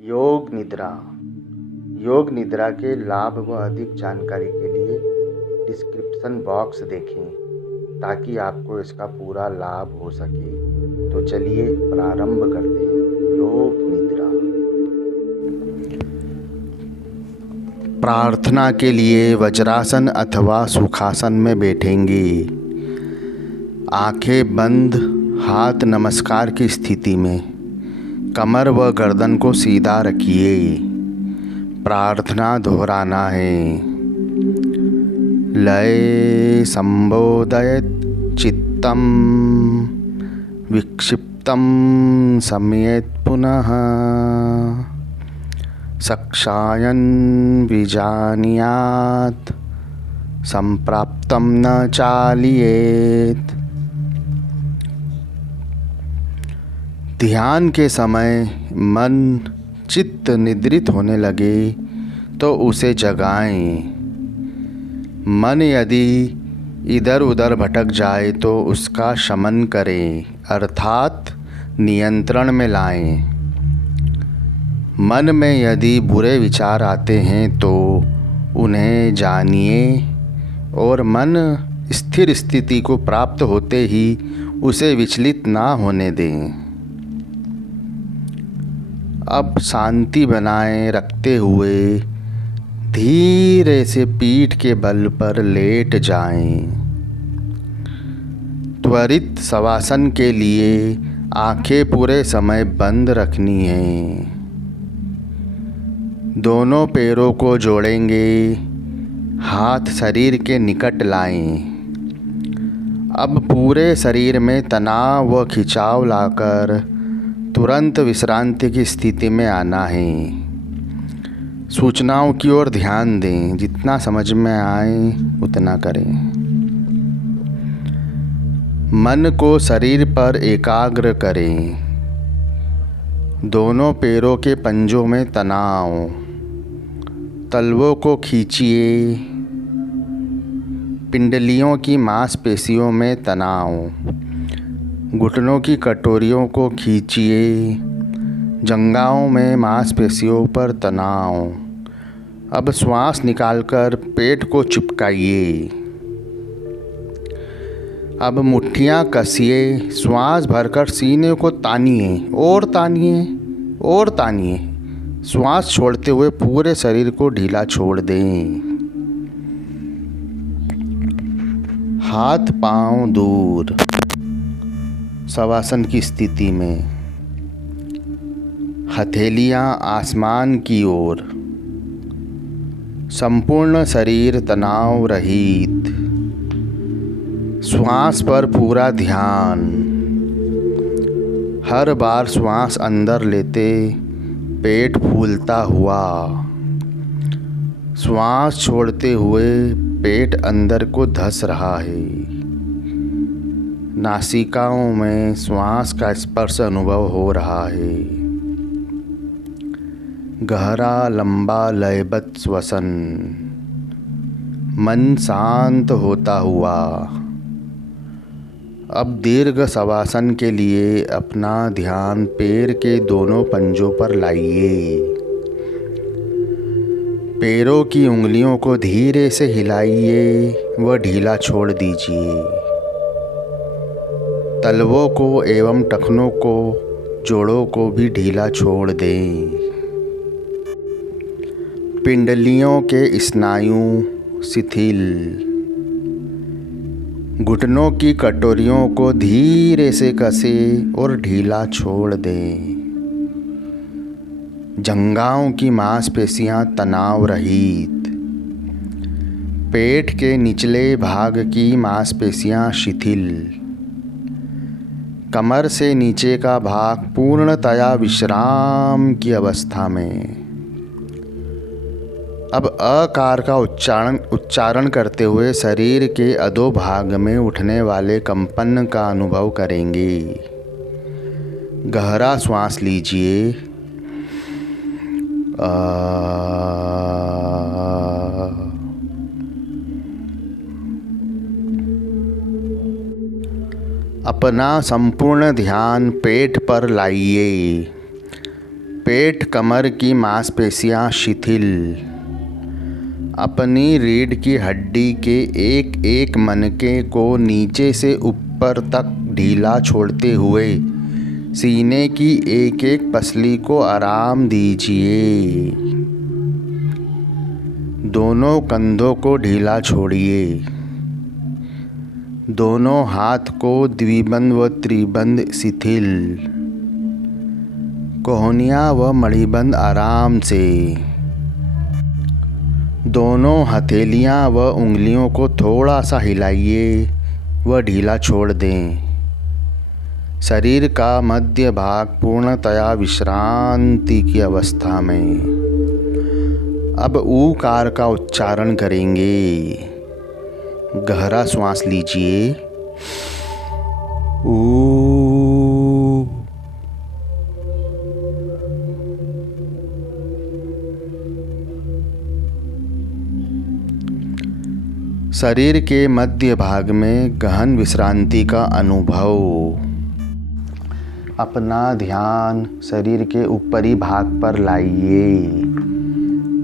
योग निद्रा। योग निद्रा के लाभ व अधिक जानकारी के लिए डिस्क्रिप्शन बॉक्स देखें ताकि आपको इसका पूरा लाभ हो सके। तो चलिए प्रारंभ करते हैं। योग निद्रा। प्रार्थना के लिए वज्रासन अथवा सुखासन में बैठेंगे। आंखें बंद, हाथ नमस्कार की स्थिति में। कमर व गर्दन को सीधा रखिए। प्रार्थना दोहराना है। लय संबोधयत चित्तम विक्षिप्तम शमयेत पुनः सक्षायन विजानीयात् संप्राप्तम न चालियेत। ध्यान के समय मन चित्त निद्रित होने लगे तो उसे जगाएं। मन यदि इधर उधर भटक जाए तो उसका शमन करें, अर्थात नियंत्रण में लाएं। मन में यदि बुरे विचार आते हैं तो उन्हें जानिए और मन स्थिर स्थिति को प्राप्त होते ही उसे विचलित ना होने दें। अब शांति बनाए रखते हुए धीरे से पीठ के बल पर लेट जाएं। त्वरित शवासन के लिए आंखें पूरे समय बंद रखनी है। दोनों पैरों को जोड़ेंगे, हाथ शरीर के निकट लाएं। अब पूरे शरीर में तनाव व खिंचाव लाकर तुरंत विश्रांति की स्थिति में आना है। सूचनाओं की ओर ध्यान दें, जितना समझ में आए उतना करें। मन को शरीर पर एकाग्र करें। दोनों पैरों के पंजों में तनाव, तलवों को खींचिए। पिंडलियों की मांसपेशियों में तनाव, घुटनों की कटोरियों को खींचिए। जंघाओं में मांसपेशियों पर तनाव। अब श्वास निकालकर पेट को चिपकाइए। अब मुट्ठियां कसिए। श्वास भरकर सीने को तानिए और तानिए और तानिए। श्वास छोड़ते हुए पूरे शरीर को ढीला छोड़ दें। हाथ पांव दूर, शवासन की स्थिति में। हथेलियां आसमान की ओर। संपूर्ण शरीर तनाव रहित। श्वास पर पूरा ध्यान। हर बार श्वास अंदर लेते पेट फूलता हुआ, श्वास छोड़ते हुए पेट अंदर को धंस रहा है। नासिकाओं में श्वास का स्पर्श अनुभव हो रहा है। गहरा लंबा लयबद्ध श्वसन। मन शांत होता हुआ। अब दीर्घ शवासन के लिए अपना ध्यान पैर के दोनों पंजों पर लाइए। पैरों की उंगलियों को धीरे से हिलाइए व ढीला छोड़ दीजिए। तलवों को एवं टखनों को, जोड़ों को भी ढीला छोड़ दें। पिंडलियों के स्नायु शिथिल। घुटनों की कटोरियों को धीरे से कसे और ढीला छोड़ दें। जंघाओं की मांसपेशियां तनाव रहित। पेट के निचले भाग की मांसपेशियां शिथिल। कमर से नीचे का भाग पूर्णतया विश्राम की अवस्था में। अब अकार का उच्चारण करते हुए शरीर के अधोभाग में उठने वाले कंपन का अनुभव करेंगे। गहरा श्वास लीजिए। अपना संपूर्ण ध्यान पेट पर लाइए। पेट कमर की मांसपेशियां शिथिल, अपनी रीढ़ की हड्डी के एक एक मनके को नीचे से ऊपर तक ढीला छोड़ते हुए सीने की एक एक पसली को आराम दीजिए। दोनों कंधों को ढीला छोड़िए। दोनों हाथ को द्विबंध व त्रिबंध शिथिल, कोहनियाँ व मणिबंध आराम से। दोनों हथेलियाँ व उंगलियों को थोड़ा सा हिलाइए व ढीला छोड़ दें। शरीर का मध्य भाग पूर्णतया विश्रांति की अवस्था में। अब ऊकार का उच्चारण करेंगे। गहरा श्वास लीजिए। ऊ। शरीर के मध्य भाग में गहन विश्रांति का अनुभव। अपना ध्यान शरीर के ऊपरी भाग पर लाइए।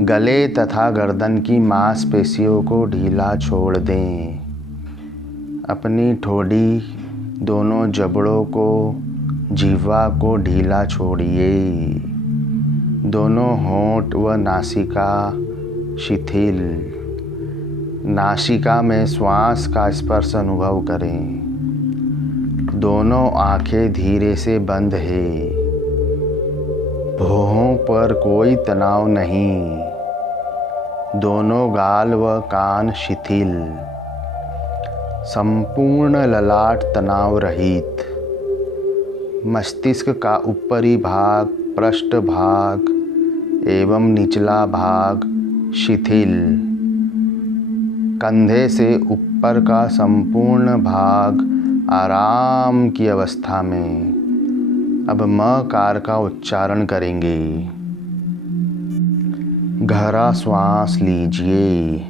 गले तथा गर्दन की मांसपेशियों को ढीला छोड़ दें। अपनी ठोड़ी, दोनों जबड़ों को, जिह्वा को ढीला छोड़िए। दोनों होंठ व नासिका शिथिल। नासिका में श्वास का स्पर्श अनुभव करें। दोनों आंखें धीरे से बंद है। भौहों पर कोई तनाव नहीं। दोनों गाल व कान शिथिल। संपूर्ण ललाट तनाव रहित। मस्तिष्क का ऊपरी भाग, पृष्ठ भाग एवं निचला भाग शिथिल। कंधे से ऊपर का संपूर्ण भाग आराम की अवस्था में। अब मकार का उच्चारण करेंगे। गहरा श्वास लीजिए।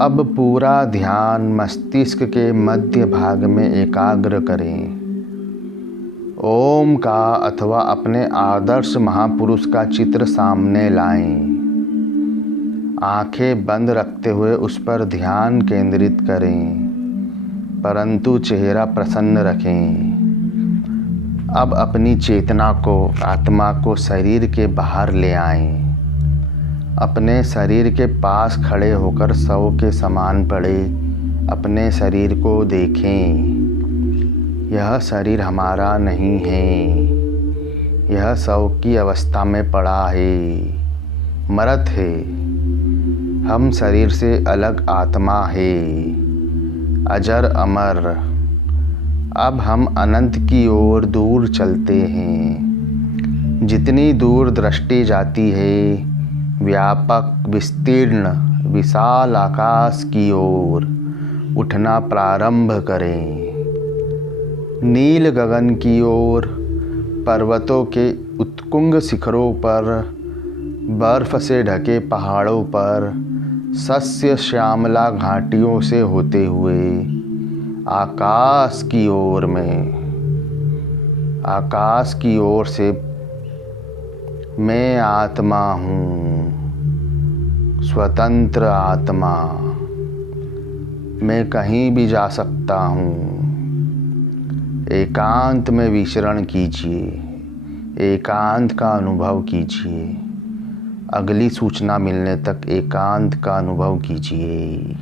अब पूरा ध्यान मस्तिष्क के मध्य भाग में एकाग्र करें। ओम का अथवा अपने आदर्श महापुरुष का चित्र सामने लाएं। आंखें बंद रखते हुए उस पर ध्यान केंद्रित करें, परंतु चेहरा प्रसन्न रखें। अब अपनी चेतना को, आत्मा को शरीर के बाहर ले आएं। अपने शरीर के पास खड़े होकर शव के समान पड़े अपने शरीर को देखें। यह शरीर हमारा नहीं है। यह शव की अवस्था में पड़ा है, मरत है। हम शरीर से अलग आत्मा है, अजर अमर। अब हम अनंत की ओर दूर चलते हैं। जितनी दूर दृष्टि जाती है, व्यापक, विस्तीर्ण, विशाल आकाश की ओर उठना प्रारंभ करें। नील गगन की ओर, पर्वतों के उत्तुंग शिखरों पर, बर्फ से ढके पहाड़ों पर, सस्य श्यामला घाटियों से होते हुए आकाश की ओर में। आकाश की ओर से मैं आत्मा हूँ, स्वतंत्र आत्मा। मैं कहीं भी जा सकता हूँ। एकांत में विचरण कीजिए। एकांत का अनुभव कीजिए। अगली सूचना मिलने तक एकांत का अनुभव कीजिए।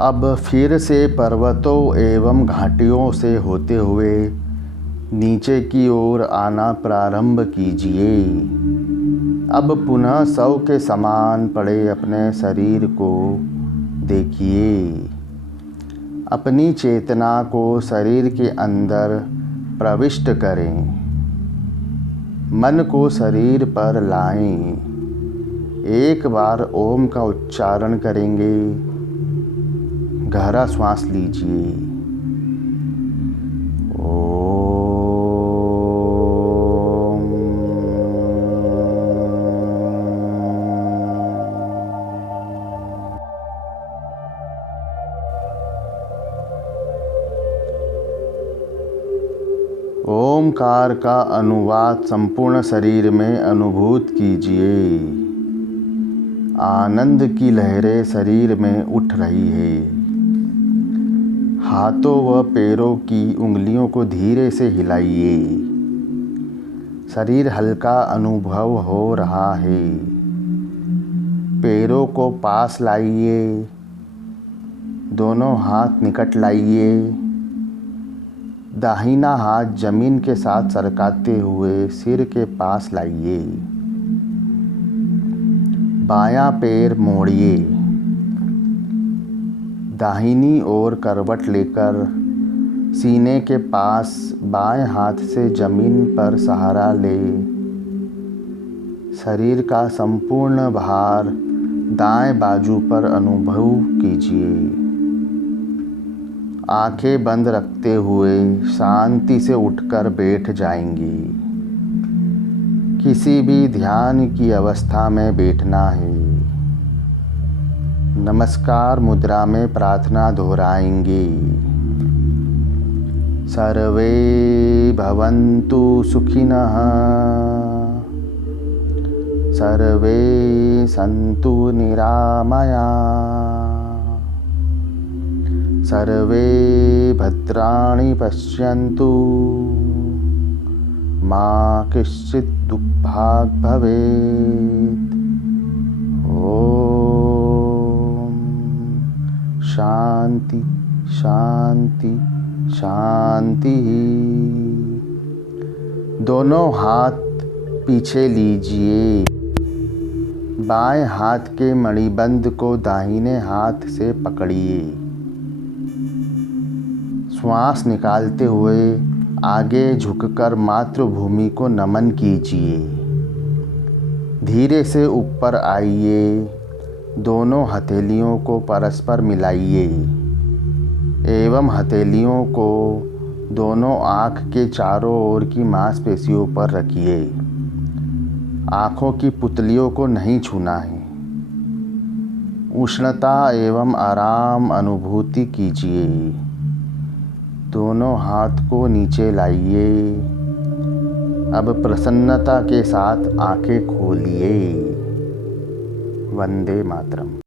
अब फिर से पर्वतों एवं घाटियों से होते हुए नीचे की ओर आना प्रारंभ कीजिए। अब पुनः शव के समान पड़े अपने शरीर को देखिए। अपनी चेतना को शरीर के अंदर प्रविष्ट करें। मन को शरीर पर लाएं। एक बार ओम का उच्चारण करेंगे। गहरा श्वास लीजिए। ओमकार का अनुवाद संपूर्ण शरीर में अनुभूत कीजिए। आनंद की लहरें शरीर में उठ रही है। हाथों व पैरों की उंगलियों को धीरे से हिलाइए। शरीर हल्का अनुभव हो रहा है। पैरों को पास लाइए। दोनों हाथ निकट लाइए। दाहिना हाथ जमीन के साथ सरकाते हुए सिर के पास लाइए। बायां पैर मोड़िए। दाहिनी ओर करवट लेकर सीने के पास बाएं हाथ से जमीन पर सहारा ले। शरीर का संपूर्ण भार दाएं बाजू पर अनुभव कीजिए। आंखें बंद रखते हुए शांति से उठकर बैठ जाएंगे। किसी भी ध्यान की अवस्था में बैठना है। नमस्कार मुद्रा में प्रार्थना दोहराएंगे। सर्वे भवन्तु सुखिनः। सर्वे सन्तु निरामया। सर्वे भद्राणि पश्यन्तु। मा कश्चित् दुःखभाग् भवेत्। ओम शांति शांति शांति। दोनों हाथ पीछे लीजिए। बाएं हाथ के मणिबंध को दाहिने हाथ से पकड़िए। श्वास निकालते हुए आगे झुककर मातृभूमि को नमन कीजिए। धीरे से ऊपर आइए। दोनों हथेलियों को परस्पर मिलाइए एवं हथेलियों को दोनों आँख के चारों ओर की मांसपेशियों पर रखिए। आँखों की पुतलियों को नहीं छूना है। उष्णता एवं आराम अनुभूति कीजिए। दोनों हाथ को नीचे लाइए। अब प्रसन्नता के साथ आंखें खोलिए। वंदे मातरम।